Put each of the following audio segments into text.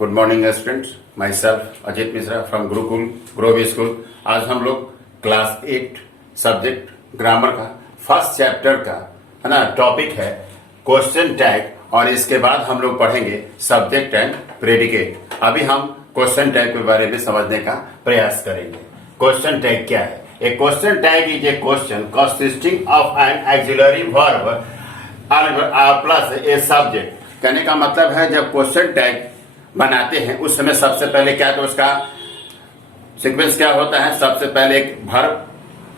Good morning students, my self Ajit Mishra from Gurukul Grove school. आज हम लोग क्लास 8 सब्जेक्ट ग्रामर का फर्स्ट चैप्टर का है ना टॉपिक है क्वेश्चन टैग और इसके बाद हम लोग पढ़ेंगे सब्जेक्ट एंड प्रेडिकेट। अभी हम क्वेश्चन टैग के बारे में समझने का प्रयास करेंगे। क्वेश्चन टैग क्या है? A question tag is a question consisting of an auxiliary verb plus a subject. कहने का मतलब है जब क्वेश्चन टैग बनाते हैं उस समय सबसे पहले क्या तो उसका सीक्वेंस क्या होता है, सबसे पहले एक वर्ब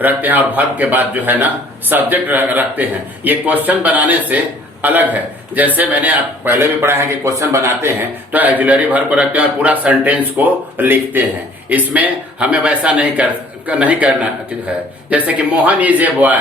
रखते हैं और वर्ब के बाद जो है ना सब्जेक्ट रखते हैं। ये क्वेश्चन बनाने से अलग है। जैसे मैंने आप पहले भी पढ़ा है कि क्वेश्चन बनाते हैं तो ऑक्सिलरी वर्ब को रखते हैं और पूरा सेंटेंस को लिखते हैं। इसमें हमें वैसा नहीं करना है। जैसे कि मोहन इज ए बॉय,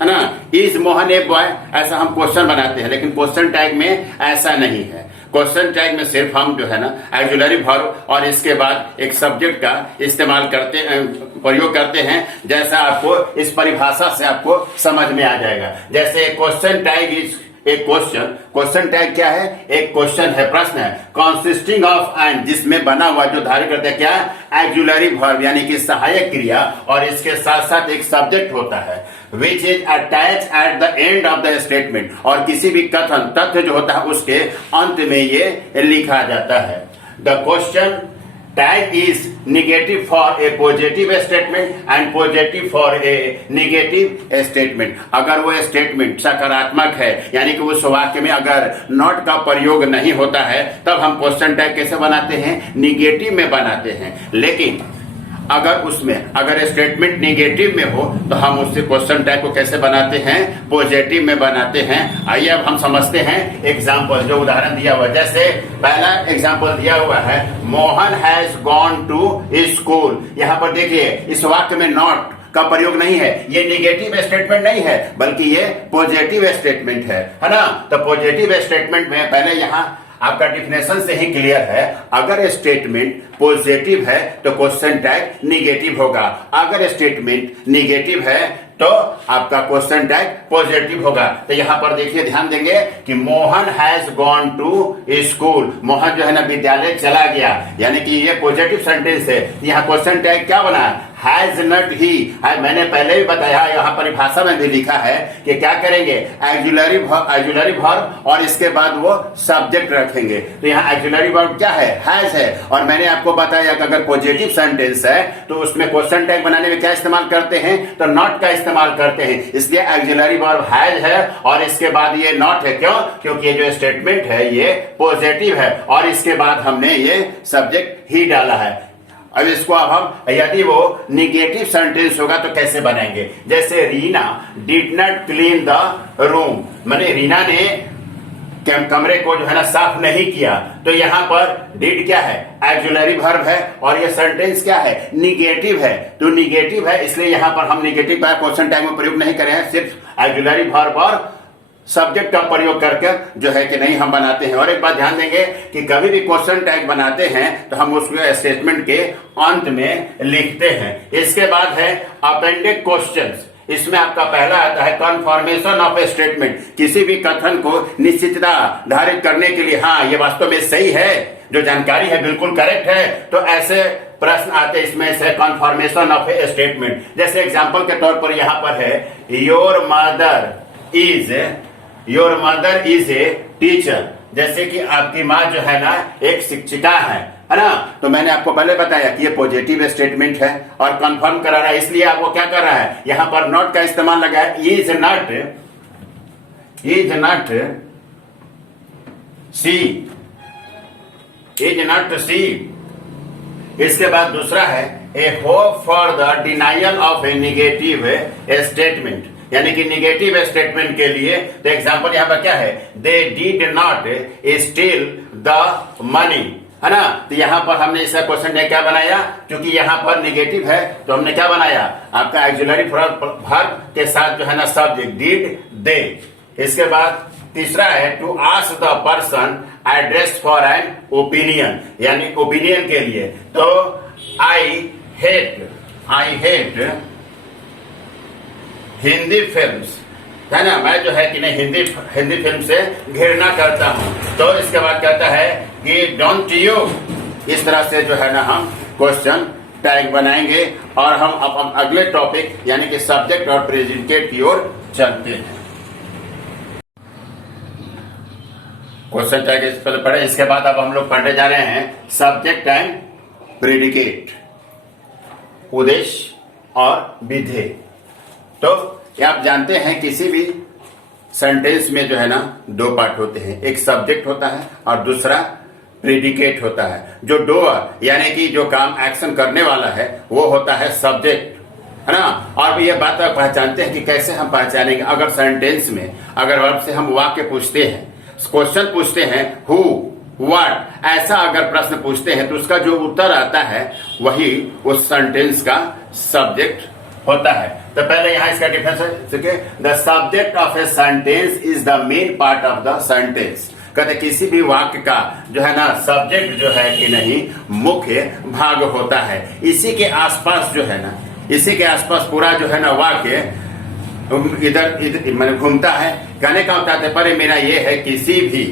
है ना, इज मोहन ए बॉय, ऐसा हम क्वेश्चन बनाते हैं। लेकिन क्वेश्चन टैग में ऐसा नहीं है। क्वेश्चन टैग में सिर्फ हम जो है ना ऑक्सिलरी वर्ब और इसके बाद एक सब्जेक्ट का इस्तेमाल प्रयोग करते हैं। जैसा आपको इस परिभाषा से आपको समझ में आ जाएगा। जैसे क्वेश्चन टैग इज एक क्वेश्चन टैग क्या है? एक क्वेश्चन है, प्रश्न है, कंसिस्टिंग ऑफ एंड, जिसमें बना हुआ जो धारण करते हैं क्या ऑक्सिलरी वर्ब यानी कि सहायक क्रिया और इसके साथ साथ एक सब्जेक्ट होता है which is attach at the end of the statement. और किसी भी कथन तथ्य जो होता है उसके अंत में ये लिखा जाता है। The question tag is negative for a positive statement and positive for a negative statement. अगर वो स्टेटमेंट सकारात्मक है यानी कि उस वाक्य में अगर नॉट का प्रयोग नहीं होता है तब हम क्वेश्चन टैग कैसे बनाते हैं? निगेटिव में बनाते हैं। लेकिन अगर स्टेटमेंट निगेटिव में हो तो हम उससे क्वेश्चन टैग को कैसे बनाते हैं? पॉजिटिव में बनाते हैं। आइए अब हम समझते हैं एग्जाम्पल, जो उदाहरण दिया हुआ है। जैसे पहला एग्जाम्पल दिया हुआ है Mohan has gone to school. यहाँ पर देखिए इस वाक्य में नॉट का प्रयोग नहीं है। ये निगेटिव स्टेटमेंट नहीं है बल्कि ये पॉजिटिव स्टेटमेंट है ना। तो पॉजिटिव स्टेटमेंट में पहले यहाँ आपका डिफिनेशन से ही क्लियर है, अगर स्टेटमेंट पॉजिटिव है तो क्वेश्चन टैग निगेटिव होगा। अगर स्टेटमेंट निगेटिव है तो आपका क्वेश्चन टैग पॉजिटिव होगा। तो यहाँ पर देखिए ध्यान देंगे कि Mohan has gone to school. Mohan जो है ना विद्यालय चला गया यानी कि ये पॉजिटिव सेंटेंस है। यहाँ क्वेश्चन टैग क्या बना? हैज नॉट ही। मैंने पहले भी बताया, यहाँ परिभाषा में भी लिखा है कि क्या करेंगे? ऑक्सिलरी वर्ब और इसके बाद वो सब्जेक्ट रखेंगे। तो यहाँ ऑक्सिलरी वर्ब क्या है? हैज है। और मैंने आपको बताया कि अगर पॉजिटिव सेंटेंस है तो उसमें क्वेश्चन टैग बनाने में क्या इस्तेमाल करते हैं? तो नॉट का इस्तेमाल करते हैं। इसलिए ऑक्सिलरी वर्ब हैज है और इसके बाद ये नॉट है। क्यों? क्योंकि ये जो स्टेटमेंट है ये पॉजिटिव है और इसके बाद हमने ये सब्जेक्ट ही डाला है। अब इसको अब हम यदि वो निगेटिव सेंटेंस होगा तो कैसे बनाएंगे? जैसे Reena did not clean the room, माने रीना ने कमरे को जो है ना साफ नहीं किया। तो यहाँ पर डिड क्या है? ऑक्सिलरी वर्ब है और ये सेंटेंस क्या है? निगेटिव है। तो निगेटिव है इसलिए यहाँ पर हम निगेटिव का क्वेश्चन टैग में प्रयोग नहीं कर रहे हैं, सिर्फ ऑक्सिलरी वर्ब और सब्जेक्ट का प्रयोग करके जो है कि नहीं हम बनाते हैं। और एक बात ध्यान देंगे कि कभी भी क्वेश्चन टैग बनाते हैं तो हम उसको स्टेटमेंट के अंत में लिखते हैं। इसके बाद है अपेंडेड क्वेश्चंस। इसमें आपका पहला आता है कन्फर्मेशन ऑफ ए स्टेटमेंट। किसी भी कथन को निश्चितता धारित करने के लिए, हाँ ये वास्तव में सही है, जो जानकारी है बिल्कुल करेक्ट है, तो ऐसे प्रश्न आते इसमें से कन्फर्मेशन ऑफ ए स्टेटमेंट। जैसे एग्जाम्पल के तौर पर यहाँ पर है your mother is a teacher. जैसे कि आपकी माँ जो है ना एक शिक्षिका है ना। तो मैंने आपको पहले बताया कि ये पॉजिटिव स्टेटमेंट है और कंफर्म करा रहा है, इसलिए आपको क्या कर रहा है? यहाँ पर नॉट का इस्तेमाल लगा है। इज नॉट सी। इसके बाद दूसरा है a hope for the denial of A negative statement, यानी कि निगेटिव स्टेटमेंट के लिए। तो एग्जांपल यहाँ पर क्या है? They did not steel the money, है ना। तो यहाँ पर हमने इसका क्वेश्चन टैग क्या बनाया? क्योंकि यहाँ पर निगेटिव है तो हमने क्या बनाया? आपका ऑक्सिलरी वर्ब के साथ जो है ना सब्जेक्ट डिड दे। इसके बाद तीसरा है to ask the person address for an opinion, यानी ओपिनियन के लिए। तो आई हेट हिंदी फिल्म्स, है ना, मैं जो है कि नहीं हिंदी फिल्म से घृणा करता हूं। तो इसके बाद कहता है कि डोंट यू, इस तरह से जो है ना हम क्वेश्चन टैग बनाएंगे और हम अब अगले टॉपिक यानी कि सब्जेक्ट और प्रेडिकेट की ओर चलते हैं। क्वेश्चन टैग इस पहले पढ़े, इसके बाद अब हम लोग पढ़ने जा रहे हैं सब्जेक्ट एंड प्रेडिकेट, उद्देश्य और विधेय। तो क्या आप जानते हैं किसी भी सेंटेंस में जो है ना दो पार्ट होते हैं, एक सब्जेक्ट होता है और दूसरा प्रेडिकेट होता है। जो डूअर यानी कि जो काम एक्शन करने वाला है वो होता है सब्जेक्ट, है ना। और ये बात आप पहचानते हैं कि कैसे हम पहचानेंगे, अगर सेंटेंस में अगर वर्ब से हम वाक्य पूछते हैं, क्वेश्चन पूछते हैं हु व्हाट, ऐसा अगर प्रश्न पूछते हैं तो उसका जो उत्तर आता है वही उस सेंटेंस का सब्जेक्ट होता है। तो पहले यहां इसका डिफरेंस है, the subject of a sentence is the main part of the sentence. कहते किसी भी वाक्य का जो है ना सब्जेक्ट जो है कि नहीं मुख्य भाग होता है, इसी के आसपास जो है ना, इसी के आसपास पूरा जो है ना वाक्य इधर इधर मैंने घूमता है। कहने का तात्पर्य मेरा ये है किसी भी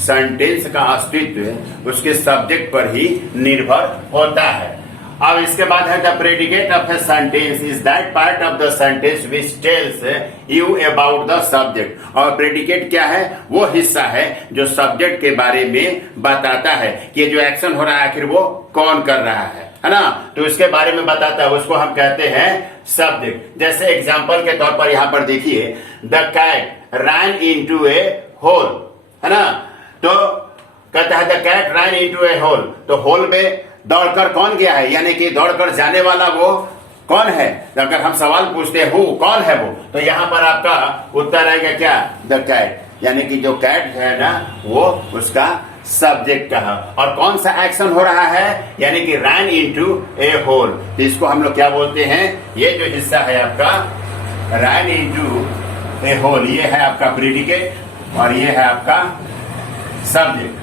सेंटेंस का अस्तित्व उसके सब्जेक्ट पर ही निर्भर होता है। अब इसके बाद है the predicate of a sentence is that part of the sentence which tells you about the subject. और प्रेडिकेट क्या है, वो हिस्सा है जो सब्जेक्ट के बारे में बताता है कि जो एक्शन हो रहा है आखिर वो कौन कर रहा है ना, तो इसके बारे में बताता है, उसको हम कहते हैं सब्जेक्ट। जैसे एग्जाम्पल के तौर पर यहाँ पर देखिए, the cat ran into a hole, है ना। तो कहता है the cat ran into a hole, तो होल में दौड़कर कौन गया है, यानी कि दौड़कर जाने वाला वो कौन है। अगर हम सवाल पूछते हैं हु, कौन है वो, तो यहाँ पर आपका उत्तर आएगा क्या, द कैट, यानी कि जो कैट है ना वो उसका सब्जेक्ट कहा। और कौन सा एक्शन हो रहा है, यानी कि रैन इनटू ए होल, तो इसको हम लोग क्या बोलते हैं, ये जो हिस्सा है आपका रैन इनटू ए होल, ये है आपका प्रेडिकेट और ये है आपका सब्जेक्ट।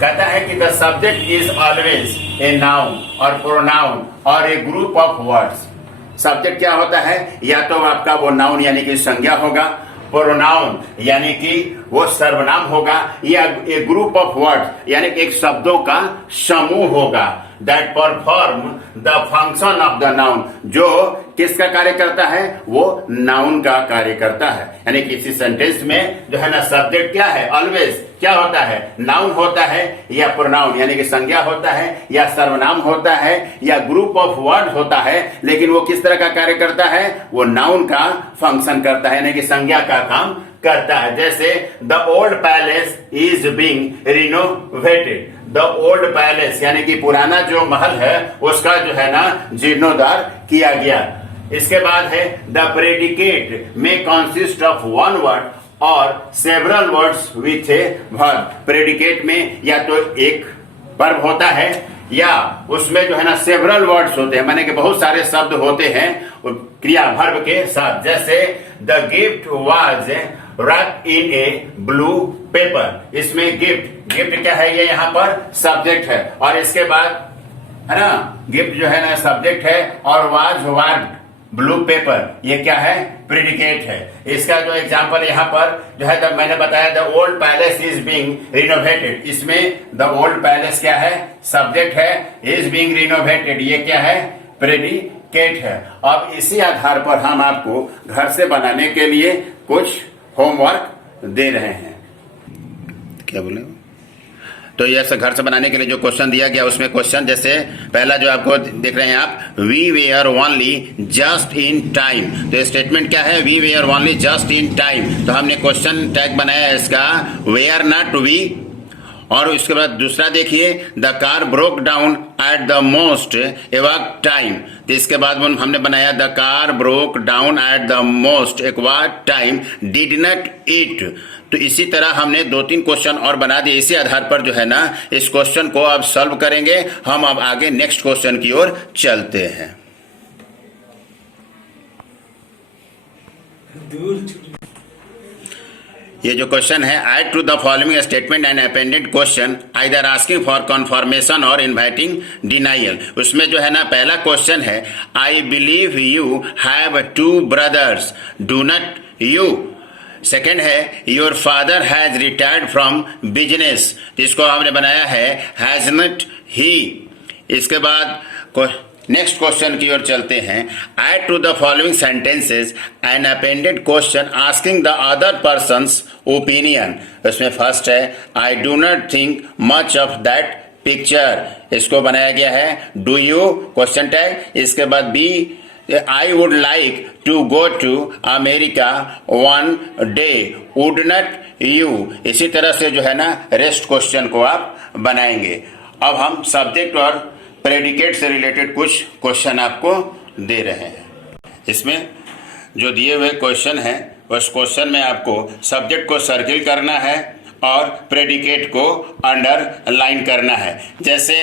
कहता है कि the subject is always a noun और प्रोनाउन और ए ग्रुप ऑफ वर्ड्स। सब्जेक्ट क्या होता है, या तो आपका वो नाउन यानी कि संज्ञा होगा, प्रोनाउन यानी कि वो सर्वनाम होगा, या ए ग्रुप ऑफ वर्ड्स यानी कि एक शब्दों का समूह होगा that perform the function of the noun, जो किसका कार्य करता है, वो नाउन का कार्य करता है। यानी कि इसी सेंटेंस में जो है ना सब्जेक्ट क्या है, ऑलवेज क्या होता है, नाउन होता है, या प्रोनाउन यानी कि संज्ञा होता है, या सर्वनाम होता है, या ग्रुप ऑफ वर्ड होता है, लेकिन वो किस तरह का कार्य करता है, वो नाउन का फंक्शन करता है, यानी कि संज्ञा का काम करता है। जैसे the old palace is being renovated, the old palace यानी कि पुराना जो महल है उसका जो है ना जीर्णोद्धार किया गया। इसके बाद है द प्रेडिकेट में कंसिस्ट ऑफ वन वर्ड और several words with a verb. Predicate में या तो एक वर्ब होता है या उसमें जो है ना सेवरल वर्ड्स होते हैं, माने कि बहुत सारे शब्द होते हैं क्रिया वर्ब के साथ। जैसे the gift was wrapped in A blue paper, इसमें गिफ्ट, गिफ्ट क्या है, ये यहाँ पर सब्जेक्ट है, और इसके बाद है ना गिफ्ट जो है ना सब्जेक्ट है, और वाज रैप्ड ब्लू पेपर ये क्या है, प्रेडिकेट है। इसका जो एग्जांपल यहाँ पर जो है जब मैंने बताया the old palace is being renovated, इसमें द ओल्ड पैलेस क्या है, सब्जेक्ट है, इज बीइंग रिनोवेटेड ये क्या है, प्रेडिकेट है। अब इसी आधार पर हम आपको घर से बनाने के लिए कुछ होमवर्क दे रहे हैं। क्या बोले, तो ये घर से बनाने के लिए जो क्वेश्चन दिया गया उसमें क्वेश्चन जैसे पहला जो आपको देख रहे हैं आप, we were only just in time, तो स्टेटमेंट क्या है, we were only just in time, तो हमने क्वेश्चन टैग बनाया है इसका वेयर नॉट वी। और उसके बाद दूसरा देखिए the car broke down at the most एवक टाइम, तो इसके बाद हमने बनाया the car broke down at the most awkward time did not it. तो इसी तरह हमने 2-3 क्वेश्चन और बना दिए, इसी आधार पर जो है ना इस क्वेश्चन को अब सॉल्व करेंगे हम। अब आगे नेक्स्ट क्वेश्चन की ओर चलते हैं। ये जो क्वेश्चन है, add to the following statement and appended question either asking for confirmation और इनवाइटिंग डिनाइल। उसमें जो है ना पहला क्वेश्चन है, I believe you have 2 brothers, do not you, second है your father has retired from business, जिसको हमने बनाया है हैज नॉट ही। इसके बाद नेक्स्ट क्वेश्चन की ओर चलते हैं। Add to the following sentences an appended question asking the other person's opinion. उसमें फर्स्ट है I do not think much of that picture, इसको बनाया गया है डू यू क्वेश्चन टैग। इसके बाद B I would like to go to America one day, would not you. इसी तरह से जो है ना रेस्ट क्वेश्चन को आप बनाएंगे। अब हम सब्जेक्ट और प्रेडिकेट से रिलेटेड कुछ क्वेश्चन आपको दे रहे हैं। इसमें जो दिए हुए क्वेश्चन हैं उस क्वेश्चन में आपको सब्जेक्ट को सर्किल करना है और प्रेडिकेट को अंडरलाइन करना है। जैसे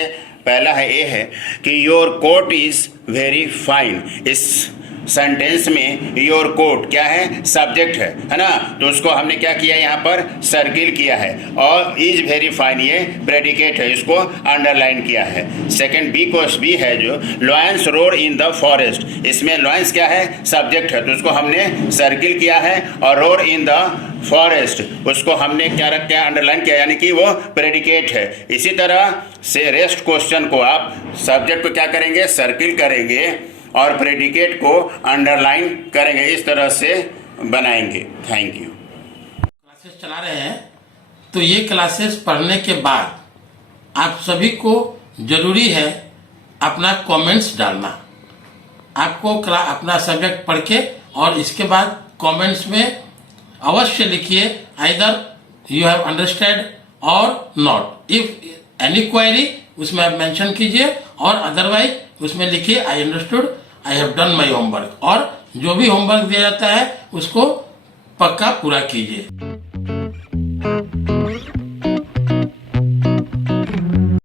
पहला है ए है कि your coat is very fine. इस सेंटेंस में योर कोट क्या है, सब्जेक्ट है ना, तो उसको हमने क्या किया यहाँ पर सर्किल किया है। और इज वेरी फाइन ये प्रेडिकेट है, इसको अंडरलाइन किया है। सेकंड बी क्वेश्चन बी है जो lions road in the forest, इसमें लॉयंस क्या है, सब्जेक्ट है, तो उसको हमने सर्किल किया है। और रोड इन द फॉरेस्ट उसको हमने क्या रखा, अंडरलाइन किया, यानी कि वो प्रेडिकेट है। इसी तरह से रेस्ट क्वेश्चन को आप सब्जेक्ट को क्या करेंगे, सर्किल करेंगे और प्रेडिकेट को अंडरलाइन करेंगे। इस तरह से बनाएंगे। Thank you. क्लासेस चला रहे हैं तो ये क्लासेस पढ़ने के बाद आप सभी को जरूरी है अपना कमेंट्स डालना। आपको अपना सब्जेक्ट पढ़ के और इसके बाद कमेंट्स में अवश्य लिखिए आइदर यू हैव अंडरस्टैंड और नॉट। इफ एनी क्वेरी उसमें आप मेंशन कीजिए और अदरवाइज उसमें लिखिए I understood, I have done my homework. और जो भी होमवर्क दिया जाता है उसको पक्का पूरा कीजिए।